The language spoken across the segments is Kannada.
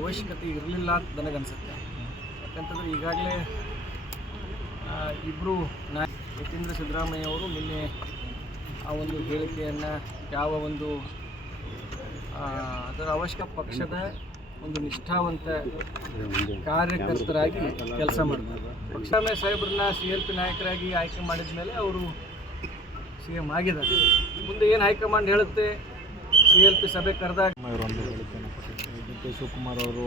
ಅವಶ್ಯಕತೆ ಇರಲಿಲ್ಲ ಅಂತ ನನಗನ್ಸುತ್ತೆ. ಯಾಕಂತಂದರೆ ಈಗಾಗಲೇ ಇಬ್ಬರು ಯತೀಂದ್ರ ಸಿದ್ದರಾಮಯ್ಯ ಅವರು ನಿನ್ನೆ ಆ ಒಂದು ಹೇಳಿಕೆಯನ್ನು ಯಾವ ಒಂದು ಅದರ ಅವಶ್ಯಕ ಪಕ್ಷದ ಒಂದು ನಿಷ್ಠಾವಂತ ಕಾರ್ಯಕರ್ತರಾಗಿ ಕೆಲಸ ಮಾಡ್ತಾರೆ. ಸಿದ್ದರಾಮಯ್ಯ ಸಾಹೇಬ್ರನ್ನ CLP ನಾಯಕರಾಗಿ ಆಯ್ಕೆ ಮಾಡಿದ ಮೇಲೆ ಅವರು CM ಆಗಿದ್ದಾರೆ. ಮುಂದೆ ಏನು ಹೈಕಮಾಂಡ್ ಹೇಳುತ್ತೆ, CLP ಸಭೆ ಕರೆದಾಗ ಒಂದು ಹೇಳಿಕೆಯನ್ನು ಕೊಟ್ಟಿದ್ದಾರೆ. DK ಶಿವಕುಮಾರ್ ಅವರು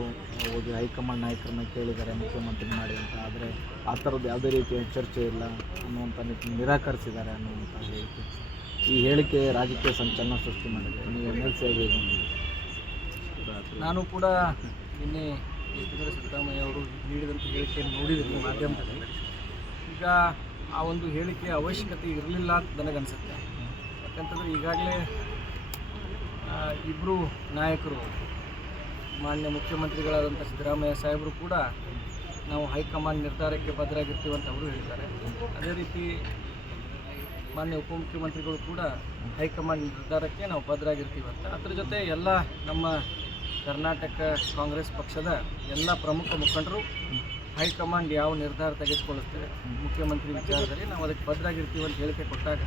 ಹೋಗಿ ಹೈಕಮಾಂಡ್ ನಾಯಕರನ್ನ ಕೇಳಿದ್ದಾರೆ ಮುಖ್ಯಮಂತ್ರಿ ಮಾಡಿ ಅಂತ. ಆದರೆ ಆ ಥರದ್ದು ಯಾವುದೇ ರೀತಿಯ ಚರ್ಚೆ ಇಲ್ಲ ಅನ್ನುವಂಥ ನಿರಾಕರಿಸಿದ್ದಾರೆ ಅನ್ನುವಂಥ ಹೇಳಿಕೆ. ಈ ಹೇಳಿಕೆ ರಾಜಕೀಯ ಸಂಚಲನ ಸೃಷ್ಟಿ ಮಾಡಿದೆ. ನೀವು MLC ಆಗಿ ನಾನು ಕೂಡ ನಿನ್ನೆ ಯತೀಂದ್ರ ಸಿದ್ದರಾಮಯ್ಯ ಅವರು ನೀಡಿದಂಥ ಹೇಳಿಕೆಯನ್ನು ನೋಡಿದ್ದೀನಿ ಮಾಧ್ಯಮದಲ್ಲಿ. ಈಗ ಆ ಒಂದು ಹೇಳಿಕೆ ಅವಶ್ಯಕತೆ ಇರಲಿಲ್ಲ ಅಂತ ನನಗನ್ಸುತ್ತೆ. ಯಾಕಂತಂದರೆ ಈಗಾಗಲೇ ಇಬ್ಬರು ನಾಯಕರು, ಮಾನ್ಯ ಮುಖ್ಯಮಂತ್ರಿಗಳಾದಂಥ ಸಿದ್ದರಾಮಯ್ಯ ಸಾಹೇಬರು ಕೂಡ ನಾವು ಹೈಕಮಾಂಡ್ ನಿರ್ಧಾರಕ್ಕೆ ಬದ್ಧರಾಗಿರ್ತೀವಿ ಅಂತ ಅವರು ಹೇಳಿದ್ದಾರೆ. ಅದೇ ರೀತಿ ಮಾನ್ಯ ಉಪಮುಖ್ಯಮಂತ್ರಿಗಳು ಕೂಡ ಹೈಕಮಾಂಡ್ ನಿರ್ಧಾರಕ್ಕೆ ನಾವು ಬದ್ಧರಾಗಿರ್ತೀವಿ ಅಂತ. ಅದ್ರ ಜೊತೆ ಎಲ್ಲ ನಮ್ಮ ಕರ್ನಾಟಕ ಕಾಂಗ್ರೆಸ್ ಪಕ್ಷದ ಎಲ್ಲ ಪ್ರಮುಖ ಮುಖಂಡರು ಹೈಕಮಾಂಡ್ ಯಾವ ನಿರ್ಧಾರ ತೆಗೆದುಕೊಳ್ಳುತ್ತೇವೆ ಮುಖ್ಯಮಂತ್ರಿ ವಿಚಾರದಲ್ಲಿ ನಾವು ಅದಕ್ಕೆ ಬದ್ಧರಾಗಿರ್ತೀವಿ ಅಂತ ಹೇಳಿಕೆ ಕೊಟ್ಟಾಗ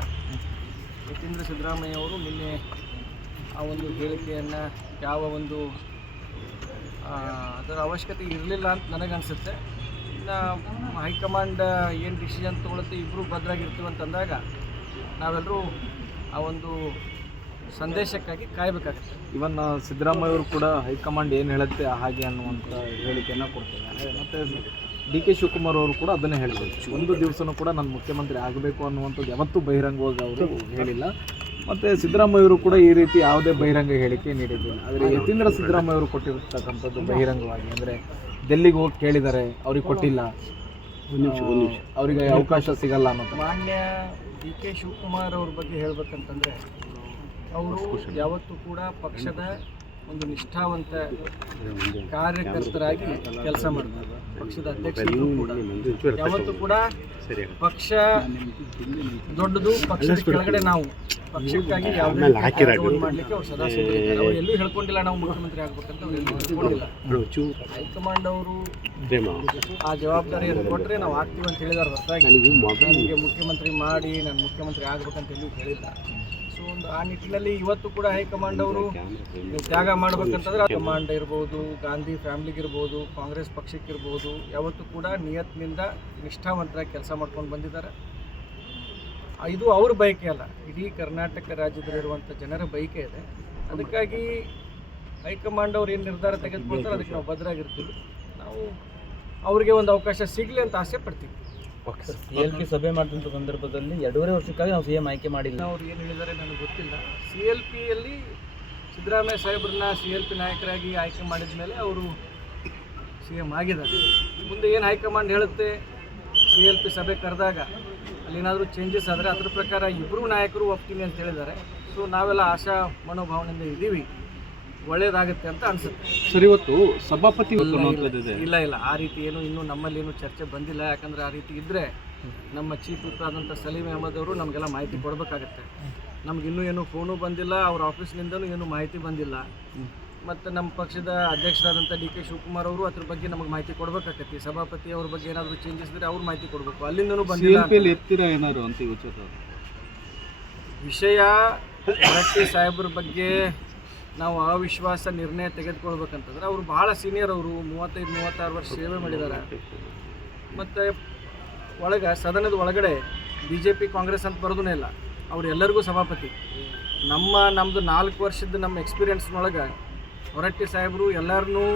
ಯತೀಂದ್ರ ಸಿದ್ದರಾಮಯ್ಯ ಅವರು ನಿನ್ನೆ ಆ ಒಂದು ಹೇಳಿಕೆಯನ್ನು ಯಾವ ಒಂದು ಅದರ ಅವಶ್ಯಕತೆ ಇರಲಿಲ್ಲ ಅಂತ ನನಗನ್ಸುತ್ತೆ. ಇನ್ನು ಹೈಕಮಾಂಡ್ ಏನು ಡಿಸಿಷನ್ ತೊಗೊಳುತ್ತೆ ಇಬ್ಬರು ಭದ್ರಾಗಿರ್ತೀವಿ ಅಂತಂದಾಗ ನಾವೆಲ್ಲರೂ ಆ ಒಂದು ಸಂದೇಶಕ್ಕಾಗಿ ಕಾಯಬೇಕಾಗುತ್ತೆ. ಇವನ್ ಸಿದ್ದರಾಮಯ್ಯ ಅವರು ಕೂಡ ಹೈಕಮಾಂಡ್ ಏನು ಹೇಳುತ್ತೆ ಹಾಗೆ ಅನ್ನುವಂಥ ಹೇಳಿಕೆಯನ್ನು ಕೊಡ್ತಿದ್ದಾರೆ. ಮತ್ತು DK ಶಿವಕುಮಾರ್ ಅವರು ಕೂಡ ಅದನ್ನೇ ಹೇಳಿದ್ರು. ಒಂದು ದಿವಸನೂ ಕೂಡ ನಾನು ಮುಖ್ಯಮಂತ್ರಿ ಆಗಬೇಕು ಅನ್ನುವಂಥದ್ದು ಯಾವತ್ತೂ ಬಹಿರಂಗವಾಗಿ ಅವರು ಹೇಳಿಲ್ಲ. ಮತ್ತು ಸಿದ್ದರಾಮಯ್ಯವರು ಕೂಡ ಈ ರೀತಿ ಯಾವುದೇ ಬಹಿರಂಗ ಹೇಳಿಕೆ ನೀಡಿದ್ದಿಲ್ಲ. ಆದರೆ ಯತೀಂದ್ರ ಸಿದ್ದರಾಮಯ್ಯ ಅವರು ಕೊಟ್ಟಿರ್ತಕ್ಕಂಥದ್ದು ಬಹಿರಂಗವಾಗಿ, ಅಂದರೆ ಡೆಲ್ಲಿಗೆ ಹೋಗಿ ಕೇಳಿದ್ದಾರೆ, ಅವ್ರಿಗೆ ಕೊಟ್ಟಿಲ್ಲ, ಅವರಿಗೆ ಅವಕಾಶ ಸಿಗಲ್ಲ ಅನ್ನೋದು. ಮಾನ್ಯ DK ಶಿವಕುಮಾರ್ ಅವ್ರ ಬಗ್ಗೆ ಹೇಳ್ಬೇಕಂತಂದರೆ ಅವರು ಯಾವತ್ತೂ ಕೂಡ ಪಕ್ಷದ ಒಂದು ನಿಷ್ಠಾವಂತ ಕಾರ್ಯಕರ್ತರಾಗಿ ಕೆಲಸ ಮಾಡ್ತಾರೆ. ಪಕ್ಷದ ಅಧ್ಯಕ್ಷರು ಕೂಡ ಯಾವತ್ತೂ ಕೂಡ ಪಕ್ಷ ದೊಡ್ಡದು, ಪಕ್ಷದ ಕೆಳಗಡೆ ನಾವು ಪಕ್ಷಕ್ಕಾಗಿ ಯಾವುದೇ ಮಾಡಲಿಕ್ಕೆ ಅವ್ರು ಸದಾ ಸಿದ್ಧರಿದ್ದಾರೆ. ಅವ್ರು ಎಲ್ಲೂ ಹೇಳ್ಕೊಂಡಿಲ್ಲ ನಾವು ಮುಖ್ಯಮಂತ್ರಿ ಆಗ್ಬೇಕಂತ ಅವ್ರು ಎಲ್ಲೂ ಹೇಳ್ಕೊಂಡಿಲ್ಲ. ಹೈಕಮಾಂಡ್ ಅವರು ಆ ಜವಾಬ್ದಾರಿಯನ್ನು ಕೊಟ್ಟರೆ ನಾವು ಆಗ್ತೀವಿ ಅಂತ ಹೇಳಿದಾರೆ ಹೊರತಾಗಿ ನನಗೆ ಮುಖ್ಯಮಂತ್ರಿ ಮಾಡಿ ನಾನು ಮುಖ್ಯಮಂತ್ರಿ ಆಗ್ಬೇಕಂತ ಎಲ್ಲೂ ಹೇಳಿಲ್ಲ. ಸೊ ಒಂದು ಆ ನಿಟ್ಟಿನಲ್ಲಿ ಇವತ್ತು ಕೂಡ ಹೈಕಮಾಂಡ್ ಅವರು ತ್ಯಾಗ ಮಾಡಬೇಕಂತಂದ್ರೆ ಹೈಕಮಾಂಡ್ ಇರ್ಬೋದು, ಗಾಂಧಿ ಫ್ಯಾಮಿಲಿಗಿರ್ಬೋದು, ಕಾಂಗ್ರೆಸ್ ಪಕ್ಷಕ್ಕಿರ್ಬೋದು, ಯಾವತ್ತೂ ಕೂಡ ನಿಯತ್ನಿಂದ ನಿಷ್ಠಾವಂತರಾಗಿ ಕೆಲಸ ಮಾಡ್ಕೊಂಡು ಬಂದಿದ್ದಾರೆ. ಇದು ಅವ್ರ ಬಯಕೆ ಅಲ್ಲ, ಇಡೀ ಕರ್ನಾಟಕ ರಾಜ್ಯದಲ್ಲಿರುವಂಥ ಜನರ ಬಯಕೆ ಇದೆ. ಅದಕ್ಕಾಗಿ ಹೈಕಮಾಂಡ್ ಅವ್ರು ಏನು ನಿರ್ಧಾರ ತೆಗೆದುಕೊಳ್ತಾರೆ ಅದಕ್ಕೆ ನಾವು ಭದ್ರಾಗಿರ್ತೀವಿ. ನಾವು ಅವರಿಗೆ ಒಂದು ಅವಕಾಶ ಸಿಗಲಿ ಅಂತ ಆಸೆ ಪಡ್ತೀವಿ. CLP ಸಭೆ ಮಾಡಿದಂಥ ಸಂದರ್ಭದಲ್ಲಿ 2.5 ವರ್ಷಕ್ಕಾಗಿ ನಾವು CM ಆಯ್ಕೆ ಮಾಡಿಲ್ಲ. ಅವ್ರು ಏನು ಹೇಳಿದ್ದಾರೆ ನನಗೆ ಗೊತ್ತಿಲ್ಲ. CLPಯಲ್ಲಿ ಸಿದ್ದರಾಮಯ್ಯ ಸಾಹೇಬ್ರನ್ನ CLP ನಾಯಕರಾಗಿ ಆಯ್ಕೆ ಮಾಡಿದ ಮೇಲೆ ಅವರು CM ಆಗಿದ್ದಾರೆ. ಮುಂದೆ ಏನು ಹೈಕಮಾಂಡ್ ಹೇಳುತ್ತೆ, CLP ಸಭೆ ಕರೆದಾಗ ಅಲ್ಲೇನಾದರೂ ಚೇಂಜಸ್ ಆದರೆ ಅದ್ರ ಪ್ರಕಾರ ಇಬ್ಬರು ನಾಯಕರು ಒಪ್ತೀನಿ ಅಂತ ಹೇಳಿದ್ದಾರೆ. ಸೊ ನಾವೆಲ್ಲ ಆಶಾ ಮನೋಭಾವನೆಯಿಂದ ಇದ್ದೀವಿ, ಒಳ್ಳೇದಾಗುತ್ತೆ ಅಂತ ಅನಿಸುತ್ತೆ. ಸರ್, ಇವತ್ತು ಸಭಾಪತಿ ಇಲ್ಲ ಆ ರೀತಿ ಏನು ಇನ್ನೂ ನಮ್ಮಲ್ಲೇನು ಚರ್ಚೆ ಬಂದಿಲ್ಲ. ಯಾಕಂದರೆ ಆ ರೀತಿ ಇದ್ದರೆ ನಮ್ಮ ಚೀಫ್ ವಿಪ್ ಆದಂಥ ಸಲೀಂ ಅಹಮದ್ ಅವರು ನಮಗೆಲ್ಲ ಮಾಹಿತಿ ಕೊಡಬೇಕಾಗತ್ತೆ. ನಮಗಿನ್ನೂ ಏನು ಫೋನು ಬಂದಿಲ್ಲ, ಅವ್ರ ಆಫೀಸ್ನಿಂದಲೂ ಏನು ಮಾಹಿತಿ ಬಂದಿಲ್ಲ. ಮತ್ತು ನಮ್ಮ ಪಕ್ಷದ ಅಧ್ಯಕ್ಷರಾದಂಥ DK ಶಿವಕುಮಾರ್ ಅವರು ಅದ್ರ ಬಗ್ಗೆ ನಮಗೆ ಮಾಹಿತಿ ಕೊಡಬೇಕಾಗತ್ತೆ. ಸಭಾಪತಿ ಅವ್ರ ಬಗ್ಗೆ ಏನಾದರೂ ಚೇಂಜಸ್ ಇದ್ದರೆ ಅವ್ರು ಮಾಹಿತಿ ಕೊಡಬೇಕು. ಅಲ್ಲಿಂದನೂ ಬಂದಿಲ್ಲ. ಏನಾದ್ರು ಅಂತ ವಿಷಯ ಹೊರಟ್ಟಿ ಸಾಹೇಬ್ರ ಬಗ್ಗೆ ನಾವು ಅವಿಶ್ವಾಸ ನಿರ್ಣಯ ತೆಗೆದುಕೊಳ್ಬೇಕಂತಂದ್ರೆ ಅವರು ಭಾಳ ಸೀನಿಯರ್, ಅವರು 35-36 ವರ್ಷ ಸೇವೆ ಮಾಡಿದ್ದಾರೆ. ಮತ್ತು ಸದನದ ಒಳಗಡೆ BJP ಕಾಂಗ್ರೆಸ್ ಅಂತ ಬರೋದೇ ಇಲ್ಲ, ಅವ್ರು ಎಲ್ಲರಿಗೂ ಸಭಾಪತಿ. ನಮ್ಮದು 4 ವರ್ಷದ ನಮ್ಮ ಎಕ್ಸ್ಪೀರಿಯನ್ಸ್ನೊಳಗೆ ಹೊರಟ್ಟಿ ಸಾಹೇಬರು ಎಲ್ಲರನ್ನೂ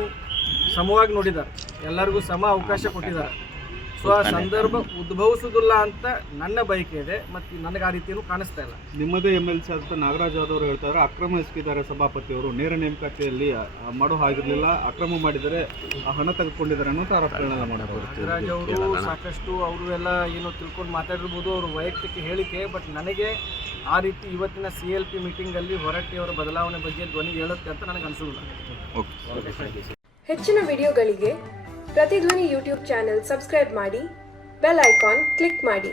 ಸಮವಾಗಿ ನೋಡಿದ್ದಾರೆ, ಎಲ್ಲರಿಗೂ ಸಮ ಅವಕಾಶ ಕೊಟ್ಟಿದ್ದಾರೆ. ಸೊ ಆ ಸಂದರ್ಭ ಉದ್ಭವಿಸೋದಿಲ್ಲ ಅಂತ ನನ್ನ ಬಯಕೆ ಇದೆ. ಮತ್ತು ನನಗೆ ಆ ರೀತಿಯೂ ಕಾಣಿಸ್ತಾ ಇಲ್ಲ. ನಿಮ್ಮದೇ MLC ಆದಂಥ ನಾಗರಾಜ್ ಅವರು ಹೇಳ್ತಾರೆ ಅಕ್ರಮ ಎಸಗಿದ್ದಾರೆ ಸಭಾಪತಿಯವರು, ನೇರ ನೇಮಕಾತಿಯಲ್ಲಿ ಮಾಡೋ ಹಾಗಿರಲಿಲ್ಲ, ಅಕ್ರಮ ಮಾಡಿದರೆ ಹಣ ತೆಗೆದುಕೊಂಡಿದ್ದಾರೆ ಅನ್ನೋ ಆರೋಪಗಳನ್ನೆಲ್ಲ ಮಾಡಬಹುದು. ನಾಗರಾಜ್ ಅವರು ಸಾಕಷ್ಟು ಅವರು ಎಲ್ಲ ಏನೋ ತಿಳ್ಕೊಂಡು ಮಾತಾಡಿರ್ಬೋದು, ಅವರು ವೈಯಕ್ತಿಕ ಹೇಳಿಕೆ. ಬಟ್ ನನಗೆ ಆ ರೀತಿ ಇವತ್ತಿನ CLP ಮೀಟಿಂಗಲ್ಲಿ ಹೊರಟ್ಟಿಯವರ ಬದಲಾವಣೆ ಬಗ್ಗೆ ಧ್ವನಿ ಹೇಳುತ್ತೆ ಅಂತ ನನಗೆ ಅನಿಸೋದಿಲ್ಲ. ಹೆಚ್ಚಿನ ವಿಡಿಯೋಗಳಿಗೆ ಪ್ರತಿಧ್ವನಿ ಯೂಟ್ಯೂಬ್ ಚಾನೆಲ್ ಸಬ್ಸ್ಕ್ರೈಬ್ ಮಾಡಿ, ಬೆಲ್ ಐಕಾನ್ ಕ್ಲಿಕ್ ಮಾಡಿ.